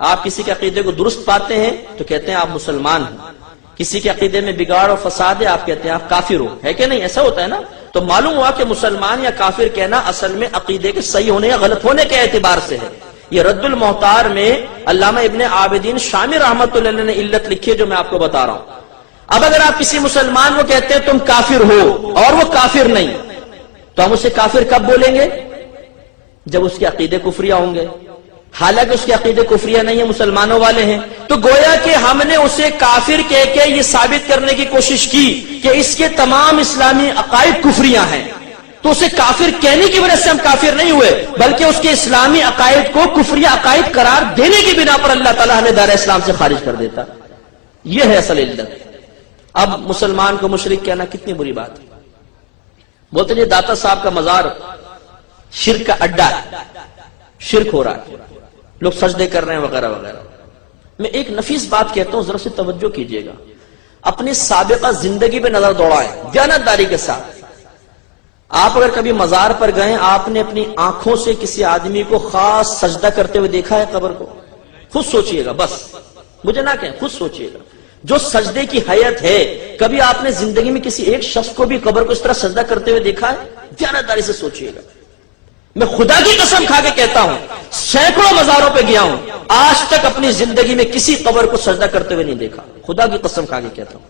آپ کسی کے عقیدے کو درست پاتے ہیں تو کہتے ہیں آپ مسلمان ہیں، کسی کے عقیدے میں بگاڑ اور فساد ہے آپ کہتے ہیں آپ کافر ہو، ہے کہ نہیں؟ ایسا ہوتا ہے نا؟ تو معلوم ہوا کہ مسلمان یا کافر کہنا اصل میں عقیدے کے صحیح ہونے یا غلط ہونے کے اعتبار سے ہے۔ یہ رد المحتار میں علامہ ابن عابدین شامی رحمۃ اللہ علیہ نے علت لکھی ہے جو میں آپ کو بتا رہا ہوں۔ اب اگر آپ کسی مسلمان کو کہتے ہیں تم کافر ہو اور وہ کافر نہیں، تو ہم اسے کافر کب بولیں گے؟ جب اس کے عقیدے کفریہ ہوں گے، حالانکہ اس کے عقیدے کفریہ نہیں ہے، مسلمانوں والے ہیں۔ تو گویا کہ ہم نے اسے کافر کہہ کے یہ ثابت کرنے کی کوشش کی کہ اس کے تمام اسلامی عقائد کفریہ ہیں، تو اسے کافر کہنے کی وجہ سے ہم کافر نہیں ہوئے، بلکہ اس کے اسلامی عقائد کو کفریہ عقائد قرار دینے کی بنا پر اللہ تعالیٰ ہمیں دار اسلام سے خارج کر دیتا۔ یہ ہے اصل علت۔ اب مسلمان کو مشرک کہنا کتنی بری بات ہے۔ بولتے ہیں داتا صاحب کا مزار شرک کا اڈا ہے، شرک ہو رہا ہے، لوگ سجدے کر رہے ہیں وغیرہ وغیرہ۔ میں ایک نفیس بات کہتا ہوں، ذرا سے توجہ کیجئے گا، اپنی سابقہ زندگی پہ نظر دوڑائیں دیانتداری کے ساتھ۔ آپ اگر کبھی مزار پر گئے، آپ نے اپنی آنکھوں سے کسی آدمی کو خاص سجدہ کرتے ہوئے دیکھا ہے قبر کو؟ خود سوچئے گا، بس مجھے نہ کہیں، خود سوچئے گا جو سجدے کی حیت ہے، کبھی آپ نے زندگی میں کسی ایک شخص کو بھی قبر کو اس طرح سجدہ کرتے ہوئے دیکھا ہے؟ دیانتداری سے سوچئے گا۔ میں خدا کی قسم کھا کے کہتا ہوں، سینکڑوں مزاروں پہ گیا ہوں، آج تک اپنی زندگی میں کسی قبر کو سجدہ کرتے ہوئے نہیں دیکھا، خدا کی قسم کھا کے کہتا ہوں۔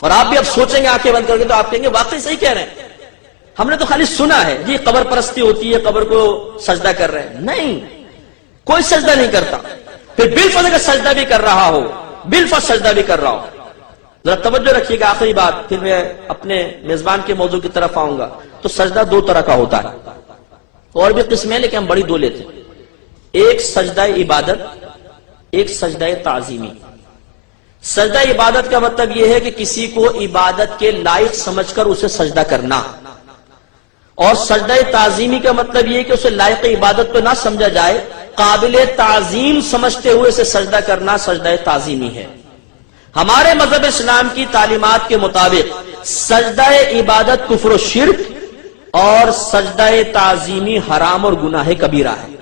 اور آپ بھی اب سوچیں گے آنکھیں بند کر کے تو آپ کہیں گے واقعی صحیح کہہ رہے ہیں، ہم نے تو خالی سنا ہے جی قبر پرستی ہوتی ہے، قبر کو سجدہ کر رہے ہیں۔ نہیں، کوئی سجدہ نہیں کرتا، پھر بالفرض اگر سجدہ بھی کر رہا ہو، بالفرض سجدہ بھی کر رہا ہو، ذرا توجہ رکھیے گا، آخری بات، پھر میں اپنے میزبان کے موضوع کی طرف آؤں گا۔ تو سجدہ دو طرح کا ہوتا ہے، اور بھی قسمیں لیکن ہم بڑی دو لیتے ہیں، ایک سجدہ عبادت، ایک سجدہ تعظیمی۔ سجدہ عبادت کا مطلب یہ ہے کہ کسی کو عبادت کے لائق سمجھ کر اسے سجدہ کرنا، اور سجدہ تعظیمی کا مطلب یہ کہ اسے لائق عبادت تو نہ سمجھا جائے، قابل تعظیم سمجھتے ہوئے اسے سجدہ کرنا سجدہ تعظیمی ہے۔ ہمارے مذہب اسلام کی تعلیمات کے مطابق سجدہ عبادت کفر و شرک اور سجدہ تعظیمی حرام اور گناہ کبیرہ ہے،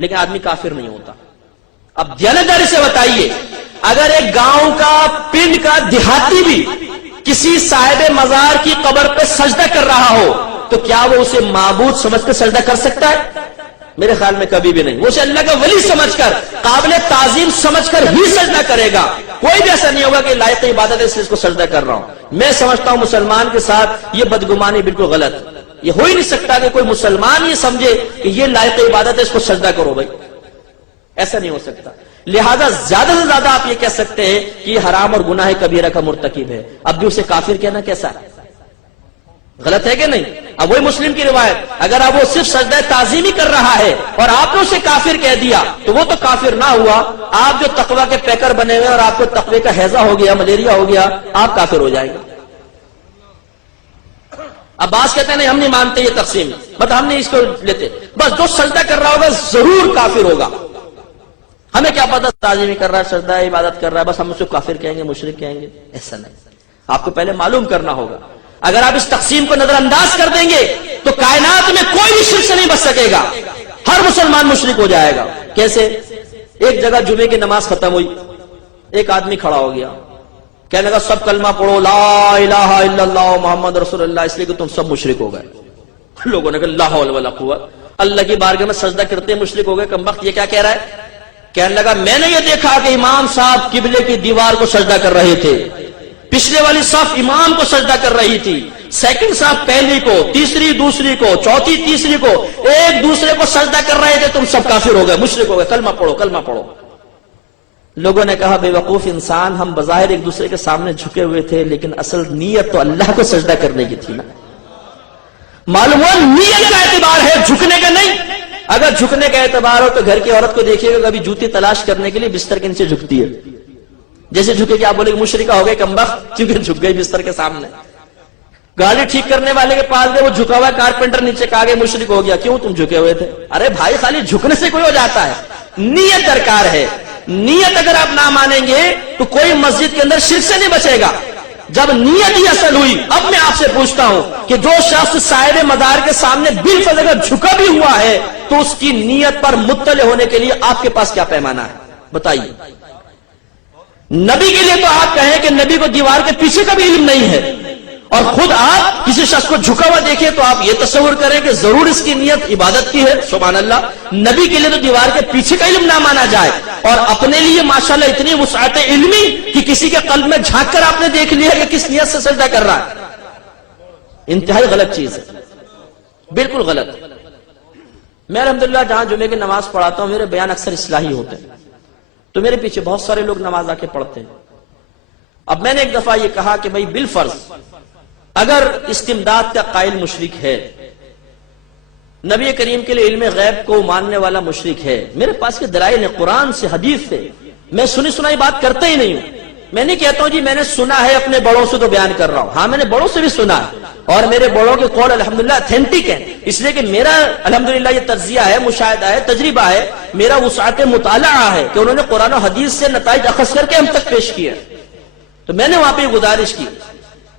لیکن آدمی کافر نہیں ہوتا۔ اب دیانتداری سے بتائیے، اگر ایک گاؤں کا، پنڈ کا دیہاتی بھی کسی صاحب مزار کی قبر پہ سجدہ کر رہا ہو تو کیا وہ اسے معبود سمجھ کر سجدہ کر سکتا ہے؟ میرے خیال میں کبھی بھی نہیں۔ وہ اسے اللہ کا ولی سمجھ کر، قابل تعظیم سمجھ کر ہی سجدہ کرے گا، کوئی بھی ایسا نہیں ہوگا کہ لائق عبادت ہے اس کو سجدہ کر رہا ہوں۔ میں سمجھتا ہوں مسلمان کے ساتھ یہ بدگمانی بالکل غلط، یہ ہو ہی نہیں سکتا کہ کوئی مسلمان یہ سمجھے کہ یہ لائق عبادت ہے اس کو سجدہ کرو بھائی، ایسا نہیں ہو سکتا۔ لہذا زیادہ سے زیادہ آپ یہ کہہ سکتے ہیں کہ یہ حرام اور گناہ کبیرہ کا مرتکب ہے، اب بھی اسے کافر کہنا کیسا ہے؟ غلط ہے کہ نہیں؟ اب وہی مسلم کی روایت، اگر اب وہ صرف سجدہ تعظیمی کر رہا ہے اور آپ نے اسے کافر کہہ دیا تو وہ تو کافر نہ ہوا، آپ جو تقوی کے پیکر بنے ہوئے اور آپ کو تقوی کا ہیضہ ہو گیا، ملیریا ہو گیا، آپ کافر ہو جائیں گے۔ اب بعض کہتے ہیں نہیں ہم نہیں مانتے یہ تقسیم، بس ہم نہیں اس کو لیتے، بس جو سجدہ کر رہا ہوگا ضرور کافر ہوگا، ہمیں کیا پتا تعظیمی کر رہا ہے، سجدہ عبادت کر رہا ہے، بس ہم اسے کافر کہیں گے، مشرک کہیں گے، ایسا نہیں۔ آپ کو پہلے معلوم کرنا ہوگا، اگر آپ اس تقسیم کو نظر انداز کر دیں گے تو کائنات میں کوئی بھی شرک سے نہیں بچ سکے گا، ہر مسلمان مشرک ہو جائے گا۔ کیسے؟ ایک جگہ جمعے کی نماز ختم ہوئی، ایک آدمی کھڑا ہو گیا، کہنے لگا سب کلمہ پڑھو لا الہ الا اللہ محمد رسول اللہ، اس لیے کہ تم سب مشرک ہو گئے۔ لوگوں نے کہا لا حول ولا قوت، اللہ کی بارگاہ میں سجدہ کرتے مشرک ہو گئے، کمبخت یہ کیا کہہ رہا ہے؟ کہنے لگا میں نے یہ دیکھا کہ امام صاحب قبلے کی دیوار کو سجدہ کر رہے تھے، پچھلے والی صف امام کو سجدہ کر رہی تھی، سیکنڈ صف پہلی کو، تیسری دوسری کو، چوتھی تیسری کو، ایک دوسرے کو سجدہ کر رہے تھے، تم سب کافر ہو گئے، مشرک ہو گئے، کلمہ پڑھو کلمہ پڑھو۔ لوگوں نے کہا بے وقوف انسان، ہم بظاہر ایک دوسرے کے سامنے جھکے ہوئے تھے لیکن اصل نیت تو اللہ کو سجدہ کرنے کی تھی نا۔ معلوم ہوا نیت کا اعتبار ہے، جھکنے کا نہیں۔ اگر جھکنے کا اعتبار ہو تو گھر کی عورت کو دیکھیے گا کبھی جوتی تلاش کرنے کے لیے بستر کے نیچے جھکتی ہے، جیسے جھکے کہ آپ بولے کہ مشرکہ ہو گئے کمبخت، کیونکہ جھک گئی بستر کے سامنے۔ گاڑی ٹھیک کرنے والے کے پاس گئے، وہ جھکا ہوا کارپینٹر نیچے کہا گیا مشرک ہو گیا، کیوں تم جھکے ہوئے تھے؟ ارے بھائی خالی جھکنے سے کوئی ہو جاتا ہے، نیت درکار ہے۔ نیت اگر آپ نہ مانیں گے تو کوئی مسجد کے اندر شرک سے نہیں بچے گا۔ جب نیت ہی اصل ہوئی، اب میں آپ سے پوچھتا ہوں کہ جو شخص صاحب مدار کے سامنے بالفرض اگر جھکا بھی ہوا ہے تو اس کی نیت پر مطلع ہونے کے لیے آپ کے پاس کیا پیمانہ ہے بتائیے؟ نبی کے لیے تو آپ کہیں کہ نبی کو دیوار کے پیچھے کا بھی علم نہیں ہے، اور خود آپ کسی شخص کو جھکا ہوا دیکھیں تو آپ یہ تصور کریں کہ ضرور اس کی نیت عبادت کی ہے۔ سبحان اللہ، نبی کے لیے تو دیوار کے پیچھے کا علم نہ مانا جائے، اور اپنے لیے ماشاءاللہ اتنی وسعت علمی کہ کسی کے قلب میں جھانک کر آپ نے دیکھ لیا کہ کس نیت سے سجدہ کر رہا ہے۔ انتہائی غلط چیز ہے، بالکل غلط۔ میں الحمدللہ جہاں جمعے کی نماز پڑھاتا ہوں میرے بیان اکثر اصلاحی ہوتے ہیں، تو میرے پیچھے بہت سارے لوگ نماز آ کے پڑھتے ہیں۔ اب میں نے ایک دفعہ یہ کہا کہ بھائی بالفرض اگر استمداد کا قائل مشرک ہے، نبی کریم کے لیے علم غیب کو ماننے والا مشرک ہے، میرے پاس کے دلائل ہیں، قرآن سے حدیث سے، میں سنی سنائی بات کرتا ہی نہیں ہوں۔ میں نہیں کہتا ہوں جی میں نے سنا ہے اپنے بڑوں سے تو بیان کر رہا ہوں، ہاں میں نے بڑوں سے بھی سنا ہے، اور میرے بڑوں کے قول الحمدللہ اتھینٹک ہے، اس لیے کہ میرا الحمدللہ یہ تجزیہ ہے، مشاہدہ ہے، تجربہ ہے، میرا وسعت مطالعہ ہے کہ انہوں نے قرآن و حدیث سے نتائج اخذ کر کے ہم تک پیش کیے۔ تو میں نے وہاں پہ گزارش کی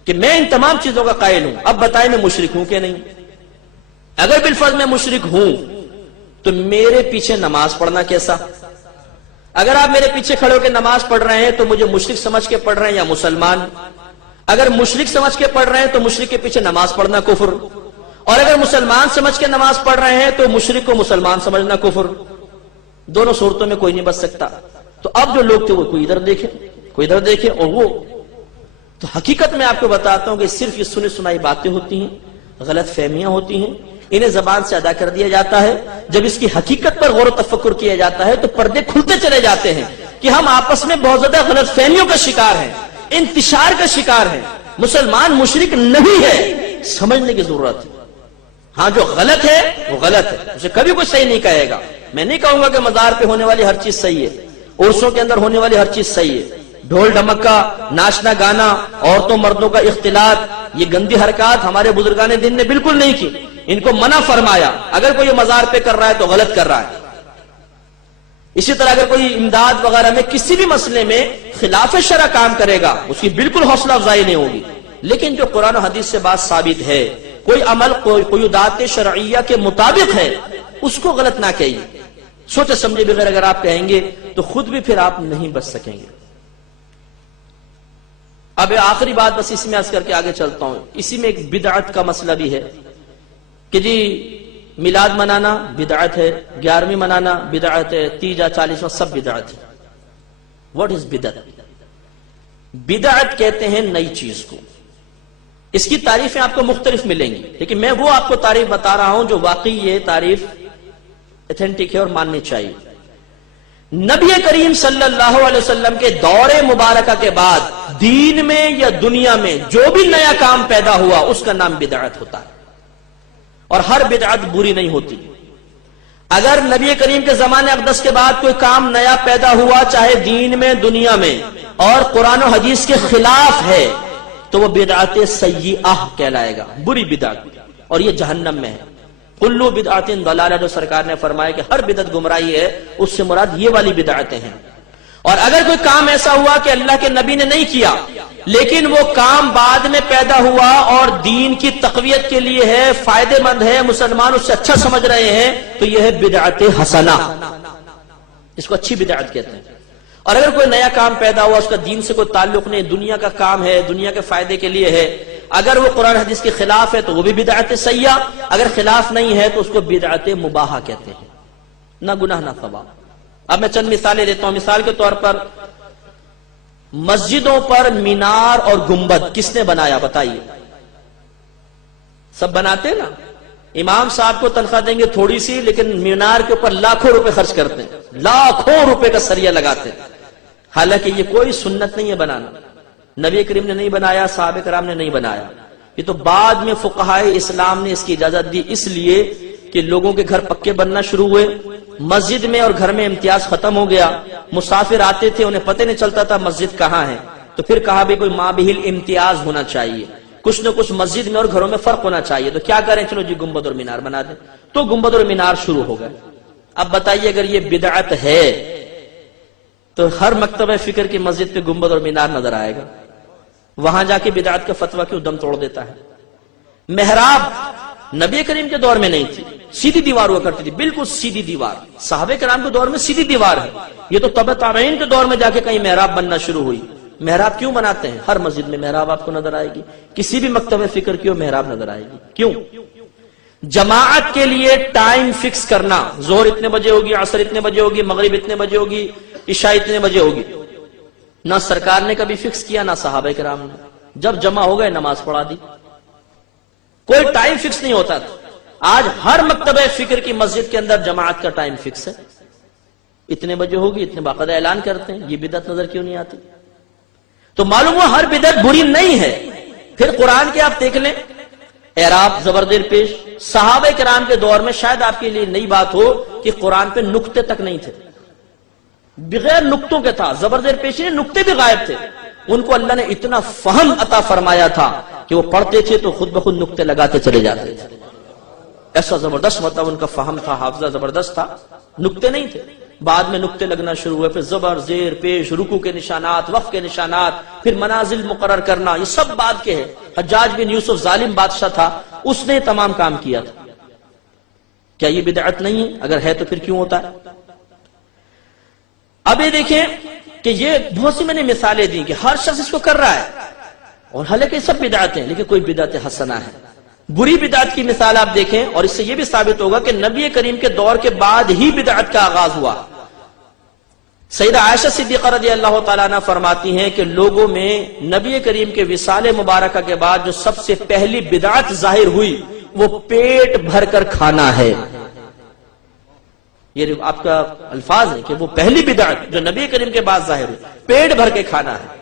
کہ میں ان تمام چیزوں کا قائل ہوں، اب بتائیں میں مشرک ہوں کہ نہیں؟ اگر بالفرض میں مشرک ہوں تو میرے پیچھے نماز پڑھنا کیسا؟ اگر آپ میرے پیچھے کھڑے ہو کے نماز پڑھ رہے ہیں تو مجھے مشرک سمجھ کے پڑھ رہے ہیں یا مسلمان؟ اگر مشرک سمجھ کے پڑھ رہے ہیں تو مشرک کے پیچھے نماز پڑھنا کفر، اور اگر مسلمان سمجھ کے نماز پڑھ رہے ہیں تو مشرک کو مسلمان سمجھنا کفر۔ دونوں صورتوں میں کوئی نہیں بچ سکتا۔ تو اب جو لوگ تھے وہ کوئی ادھر دیکھے کوئی ادھر دیکھے، اور وہ تو حقیقت میں آپ کو بتاتا ہوں کہ صرف یہ سنی سنائی باتیں ہوتی ہیں، غلط فہمیاں ہوتی ہیں، انہیں زبان سے ادا کر دیا جاتا ہے۔ جب اس کی حقیقت پر غور و تفکر کیا جاتا ہے تو پردے کھلتے چلے جاتے ہیں کہ ہم آپس میں بہت زیادہ غلط فہمیوں کا شکار ہیں، انتشار کا شکار ہیں۔ مسلمان مشرک نہیں ہے، سمجھنے کی ضرورت ہے۔ ہاں جو غلط ہے وہ غلط ہے، اسے کبھی کوئی صحیح نہیں کہے گا۔ میں نہیں کہوں گا کہ مزار پہ ہونے والی ہر چیز صحیح ہے، عرسوں کے اندر ہونے والی ہر چیز صحیح ہے، ڈھول ڈھمکا، ناچنا گانا، عورتوں مردوں کا اختلاط، یہ گندی حرکات ہمارے بزرگان دین نے بالکل نہیں کی، ان کو منع فرمایا۔ اگر کوئی مزار پہ کر رہا ہے تو غلط کر رہا ہے۔ اسی طرح اگر کوئی امداد وغیرہ میں کسی بھی مسئلے میں خلاف شرع کام کرے گا اس کی بالکل حوصلہ افزائی نہیں ہوگی، لیکن جو قرآن و حدیث سے بات ثابت ہے، کوئی عمل قیودات شرعیہ کے مطابق ہے، اس کو غلط نہ کہیے۔ سوچے سمجھے بغیر اگر آپ کہیں گے تو خود بھی پھر آپ نہیں بچ سکیں گے۔ اب آخری بات بس اسی میں عرض کر کے آگے چلتا ہوں، اسی میں ایک بدعت کا مسئلہ بھی ہے کہ جی میلاد منانا بدعت ہے، 11ویں منانا بدعت ہے، تیجا 40واں سب بدعت ہے۔ واٹ از بدعت؟ بدعت کہتے ہیں نئی چیز کو۔ اس کی تعریفیں آپ کو مختلف ملیں گی، لیکن میں وہ آپ کو تعریف بتا رہا ہوں جو واقعی یہ تعریف ایتھینٹک ہے اور ماننی چاہیے۔ نبی کریم صلی اللہ علیہ وسلم کے دور مبارکہ کے بعد دین میں یا دنیا میں جو بھی نیا کام پیدا ہوا اس کا نام بدعت ہوتا ہے، اور ہر بدعت بری نہیں ہوتی۔ اگر نبی کریم کے زمانے اقدس کے بعد کوئی کام نیا پیدا ہوا چاہے دین میں دنیا میں اور قرآن و حدیث کے خلاف ہے تو وہ بدعت سیئہ کہلائے گا، بری بدعت، اور یہ جہنم میں ہے۔ کلو بدعت ضلالہ جو سرکار نے فرمایا کہ ہر بدعت گمراہی ہے، اس سے مراد یہ والی بدعتیں ہیں۔ اور اگر کوئی کام ایسا ہوا کہ اللہ کے نبی نے نہیں کیا لیکن وہ کام بعد میں پیدا ہوا اور دین کی تقویت کے لیے ہے، فائدے مند ہے، مسلمان اس سے اچھا سمجھ رہے ہیں، تو یہ ہے بدعت حسنہ، اس کو اچھی بدعت کہتے ہیں۔ اور اگر کوئی نیا کام پیدا ہوا اس کا دین سے کوئی تعلق نہیں، دنیا کا کام ہے، دنیا کے فائدے کے لیے ہے، اگر وہ قرآن حدیث کے خلاف ہے تو وہ بھی بدعت سیئہ، اگر خلاف نہیں ہے تو اس کو بدعت مباحہ کہتے ہیں، نہ گناہ نہ ثواب۔ اب میں چند مثالیں دیتا ہوں۔ مثال کے طور پر مسجدوں پر مینار اور گنبد کس نے بنایا بتائیے؟ سب بناتے ہیں نا. امام صاحب کو تنخواہ دیں گے تھوڑی سی، لیکن مینار کے اوپر لاکھوں روپے خرچ کرتے ہیں، لاکھوں روپے کا سریا لگاتے ہیں. حالانکہ یہ کوئی سنت نہیں ہے بنانا. نبی کریم نے نہیں بنایا، صحابہ کرام نے نہیں بنایا. یہ تو بعد میں فقہائے اسلام نے اس کی اجازت دی، اس لیے کہ لوگوں کے گھر پکے بننا شروع ہوئے، مسجد میں اور گھر میں امتیاز ختم ہو گیا. مسافر آتے تھے، انہیں پتہ نہیں چلتا تھا مسجد کہاں ہے، تو پھر کہا بھی کوئی مابہل امتیاز ہونا چاہیے، کچھ نہ کچھ مسجد میں اور گھروں میں فرق ہونا چاہیے. تو کیا کریں؟ چلو جی گنبد اور مینار بنا دیں. تو گنبد اور مینار شروع ہو گئے. اب بتائیے اگر یہ بدعت ہے تو ہر مکتبہ فکر کی مسجد پہ گنبد اور مینار نظر آئے گا. وہاں جا کے بدعت کا فتویٰ کیوں دم توڑ دیتا ہے؟ محراب نبی کریم کے دور میں نہیں تھی، سیدھی دیوار ہوا کرتی تھی، بالکل سیدھی دیوار. صحابہ کرام کے دور میں سیدھی دیوار ہے. یہ تو تبع تابعین کے دور میں جا کے کہیں محراب بننا شروع ہوئی. محراب کیوں بناتے ہیں؟ ہر مسجد میں محراب آپ کو نظر آئے گی، کسی بھی مکتبہ فکر کی محراب نظر آئے گی. کیوں؟ جماعت کے لیے ٹائم فکس کرنا، ظہر اتنے بجے ہوگی، عصر اتنے بجے ہوگی، مغرب اتنے بجے ہوگی، عشاء اتنے بجے ہوگی. نہ سرکار نے کبھی فکس کیا، نہ صحابہ کرام نے. جب جمع ہو گئے نماز پڑھا دی. کوئی ٹائم فکس نہیں ہوتا تھا. آج ہر مکتبہ فکر کی مسجد کے اندر جماعت کا ٹائم فکس ہے، اتنے بجے ہوگی، اتنے باقاعدہ اعلان کرتے ہیں. یہ بدعت نظر کیوں نہیں آتی؟ تو معلوم ہوا ہر بدعت بری نہیں ہے. پھر قرآن کے آپ دیکھ لیں، اعراب زبردیر پیش. صحابہ کرام کے دور میں شاید آپ کے لیے نئی بات ہو کہ قرآن پہ نقطے تک نہیں تھے، بغیر نقطوں کے تھا. زبردیر پیشی نے نقطے بھی غائب تھے. ان کو اللہ نے اتنا فہم عطا فرمایا تھا کہ وہ پڑھتے تھے تو خود بخود نقطے لگاتے چلے جاتے تھے. ایسا زبردست مطلب ان کا فہم تھا، حافظہ زبردست تھا. نقطے نہیں تھے، بعد میں نقطے لگنا شروع ہوئے. پھر زبر زیر پیش، رکوع کے نشانات، وقف کے نشانات، پھر منازل مقرر کرنا، یہ سب بعد کے ہے. حجاج بن یوسف ظالم بادشاہ تھا، اس نے تمام کام کیا تھا. کیا یہ بدعت نہیں ہے؟ اگر ہے تو پھر کیوں ہوتا ہے؟ اب یہ دیکھیں کہ یہ بہت سی میں نے مثالیں دی کہ ہر شخص اس کو کر رہا ہے، اور حالانکہ سب بدعتیں، لیکن کوئی بدعت حسنہ ہے. بری بدعت کی مثال آپ دیکھیں، اور اس سے یہ بھی ثابت ہوگا کہ نبی کریم کے دور کے بعد ہی بدعت کا آغاز ہوا. سیدہ عائشہ صدیقہ رضی اللہ تعالیٰ عنہ فرماتی ہیں کہ لوگوں میں نبی کریم کے وصال مبارکہ کے بعد جو سب سے پہلی بدعت ظاہر ہوئی وہ پیٹ بھر کر کھانا ہے. یہ آپ کا الفاظ ہے کہ وہ پہلی بدعت جو نبی کریم کے بعد ظاہر ہوئی، پیٹ بھر کے کھانا ہے.